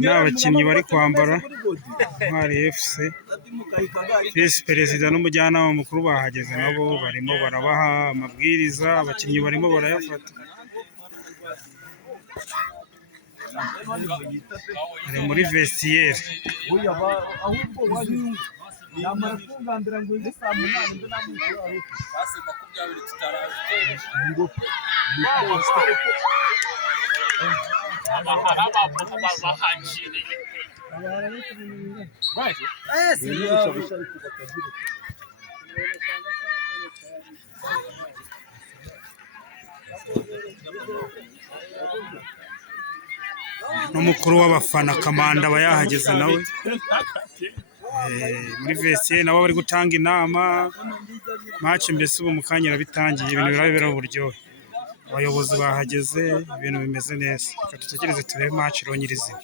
Ni abakinnyi bari kwambara Intwari FC, visi perezida n'umujyanama mukuru bahageze nabo barimo barabaha amabwiriza, abakinnyi barimo barayafata. Bari muri vestiaire. N'umukuru w'abafana Kamanda aba yahageze nawe muri vestiaire, nabo bari gutanga inama match. Mbese ubu mu kanya irabitangiye, ibintu birabera uburyohe. Abayobozi bahageze, ibintu bimeze neza. Reka dutegereze turebe match iro nyirizina.